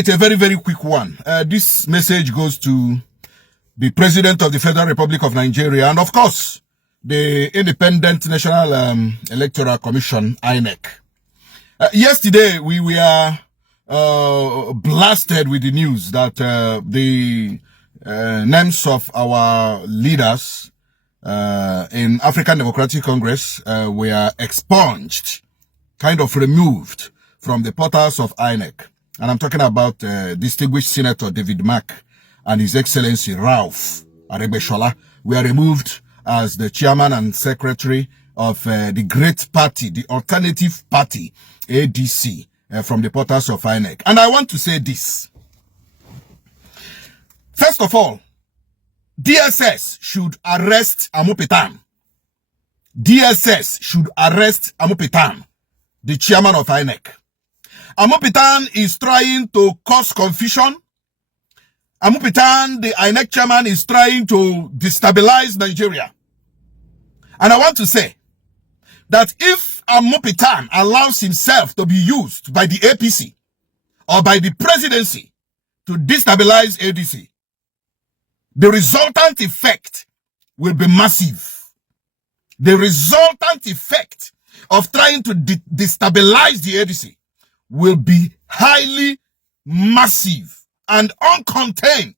right, a very, very quick one. This message goes to the President of the Federal Republic of Nigeria and, of course, the Independent National Electoral Commission, Inec. Yesterday, we were blasted with the news that the names of our leaders in African Democratic Congress were expunged, kind of removed from the portals of Inec. And I'm talking about distinguished Senator David Mack and His Excellency Ralph Arebeshola were removed as the chairman and secretary of the great party, the alternative party, ADC, from the portals of Inec. And I want to say this. First of all, DSS should arrest Amopetan. DSS should arrest Amopetan, the chairman of Inec. Amopetan is trying to cause confusion. Amopetan, the INEC chairman, is trying to destabilize Nigeria. And I want to say that if Amopetan allows himself to be used by the APC or by the presidency to destabilize ADC, the resultant effect will be massive. The resultant effect of trying to destabilize the ADC will be highly massive and uncontained.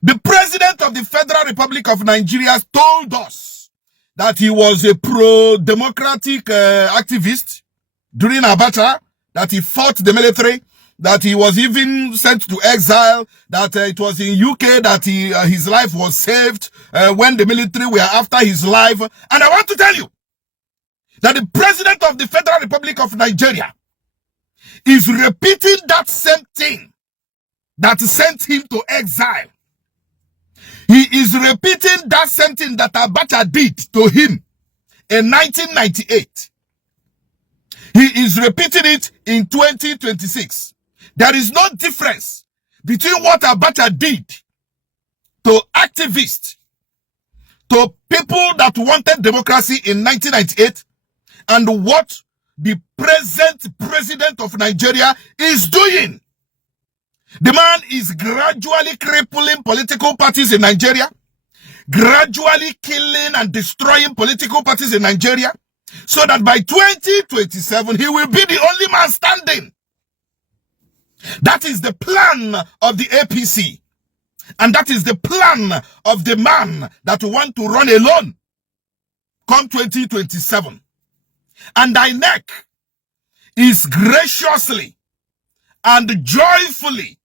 The President of the Federal Republic of Nigeria told us that he was a pro-democratic activist during Abacha, that he fought the military, that he was even sent to exile, that it was in UK that his life was saved when the military were after his life. And I want to tell you that the President of the Federal Republic of Nigeria is repeating that same thing that sent him to exile. He is repeating that same thing that Abacha did to him in 1998. He is repeating it in 2026. There is no difference between what Abacha did to activists, to people that wanted democracy in 1998, and what the present president of Nigeria is doing. The man is gradually crippling political parties in Nigeria, gradually killing and destroying political parties in Nigeria, so that by 2027, he will be the only man standing. That is the plan of the APC. And that is the plan of the man that want to run alone come 2027. And Inec is graciously and joyfully,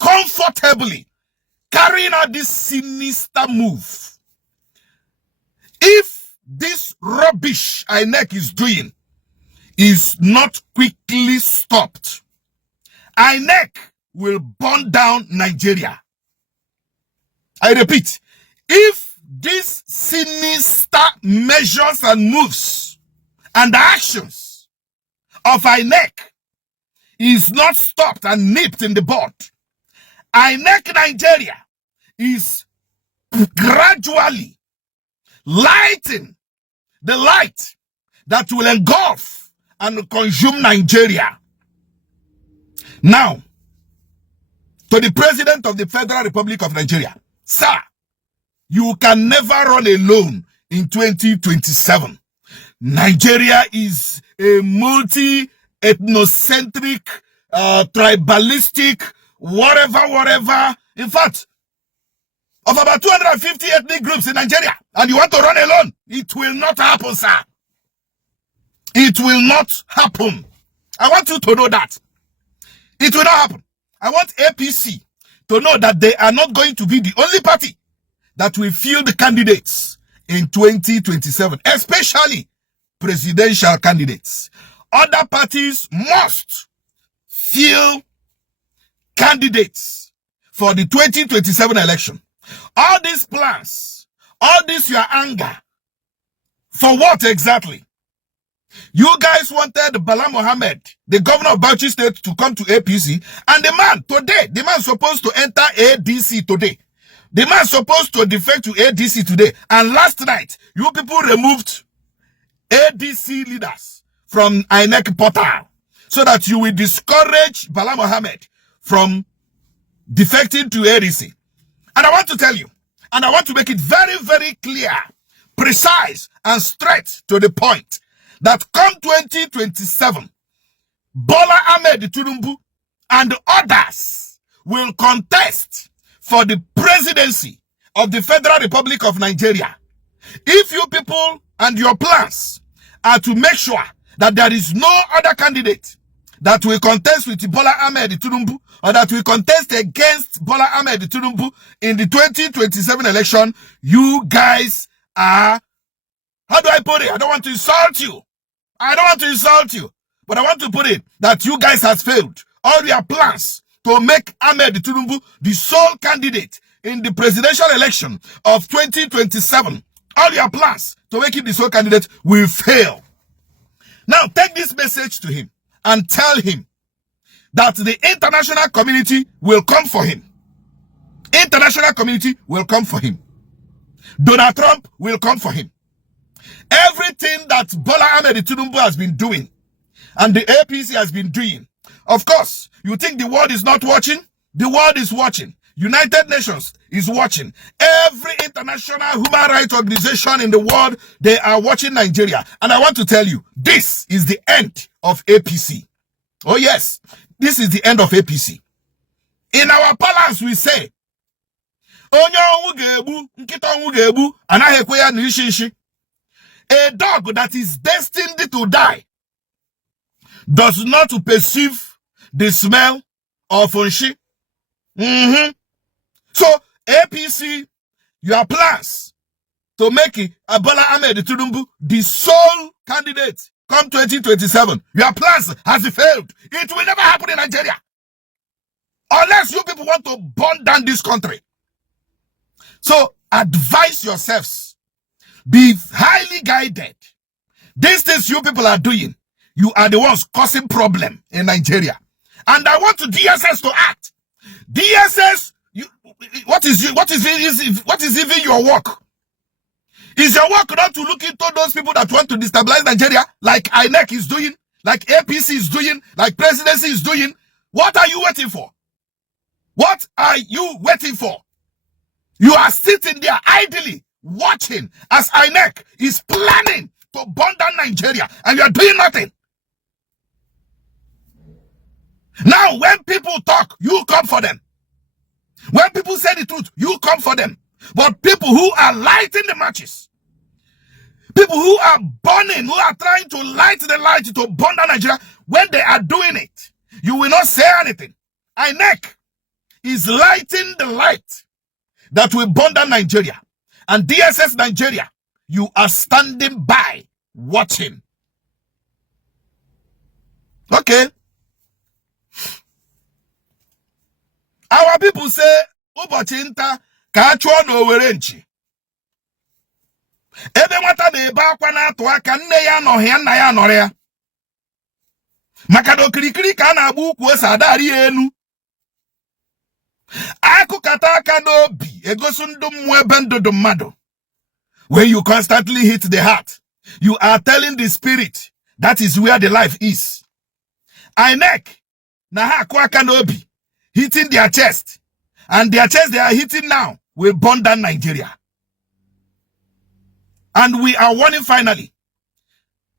comfortably carrying out this sinister move. If this rubbish Inec is doing is not quickly stopped, Inec will burn down Nigeria. I repeat, if these sinister measures and moves and actions of Inec is not stopped and nipped in the bud, Inec Nigeria is gradually lighting the light that will engulf and consume Nigeria. Now, to the President of the Federal Republic of Nigeria, sir, you can never run alone in 2027. Nigeria is a multi-ethnocentric, tribalistic, whatever. In fact, of about 250 ethnic groups in Nigeria, and you want to run alone, it will not happen, sir. It will not happen. I want you to know that. It will not happen. I want APC to know that they are not going to be the only party that will field candidates in 2027, especially presidential candidates. Other parties must field candidates for the 2027 election. All these plans, all this your anger, for what exactly? You guys wanted Bala Mohammed, the governor of Bauchi State, to come to APC, and the man today, the man supposed to enter ADC today. The man supposed to defect to ADC today. And last night, you people removed ADC leaders from INEC portal. so that you will discourage Bala Mohammed from defecting to ADC. And I want to tell you, and I want to make it very, very clear, precise, and straight to the point, that come 2027, Bola Ahmed Tinubu and others will contest for the presidency of the Federal Republic of Nigeria. If you people and your plans are to make sure that there is no other candidate that will contest with Bola Ahmed Tinubu, or that will contest against Bola Ahmed Tinubu in the 2027 election, you guys are, how do I put it? I don't want to insult you. I don't want to insult you. But I want to put it that you guys has failed all your plans to make Ahmed Tinubu the sole candidate in the presidential election of 2027. All your plans to make him the sole candidate will fail. Now take this message to him and tell him that the international community will come for him. International community will come for him. Donald Trump will come for him. Everything that Bola Ahmed Tinubu has been doing and the APC has been doing, of course, you think the world is not watching? The world is watching. United Nations is watching. Every international human rights organization in the world, they are watching Nigeria. And I want to tell you, this is the end of APC. Oh yes, this is the end of APC. In our palace, we say, a dog that is destined to die does not perceive the smell of unshi. So, APC, your plans to make Bola Ahmed Tinubu the sole candidate come 2027, your plans has failed. It will never happen in Nigeria. Unless you people want to burn down this country. So, advise yourselves. Be highly guided. These things you people are doing, you are the ones causing problem in Nigeria. And I want DSS to act. DSS, what is even your work? Is your work not to look into those people that want to destabilize Nigeria, like Inec is doing, like APC is doing, like presidency is doing? What are you waiting for? What are you waiting for? You are sitting there idly watching as Inec is planning to burn down Nigeria, and you are doing nothing. Now, when people talk, you come for them. When people say the truth, you come for them. But people who are lighting the matches, people who are burning, who are trying to light the light to burn down Nigeria, when they are doing it, you will not say anything. Inec is lighting the light that will burn down Nigeria. And DSS Nigeria, you are standing by, watching. Okay. Our people say, Ubochinta, Kachwa no werenchi. Ebe mwata de eba kwa na atuaka nne ya no hia na ya norea. Makado kirikiri ka na abu ukwu ose adari enu. Aku kataka no bi, egosu ndu mwebe ndodo mmado. When you constantly hit the heart, you are telling the spirit that is where the life is. Inec, na ha kwaka no bi, hitting their chest, and their chest they are hitting now will burn down Nigeria. And we are warning finally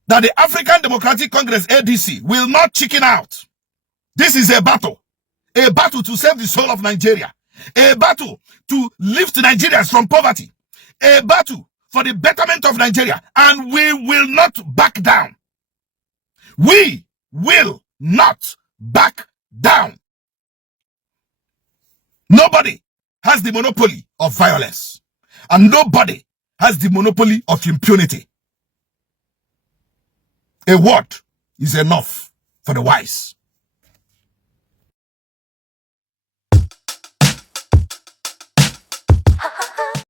that the African Democratic Congress ADC will not chicken out. This is a battle to save the soul of Nigeria, a battle to lift Nigerians from poverty, a battle for the betterment of Nigeria, and we will not back down. We will not back down. Nobody has the monopoly of violence, and nobody has the monopoly of impunity. A word is enough for the wise.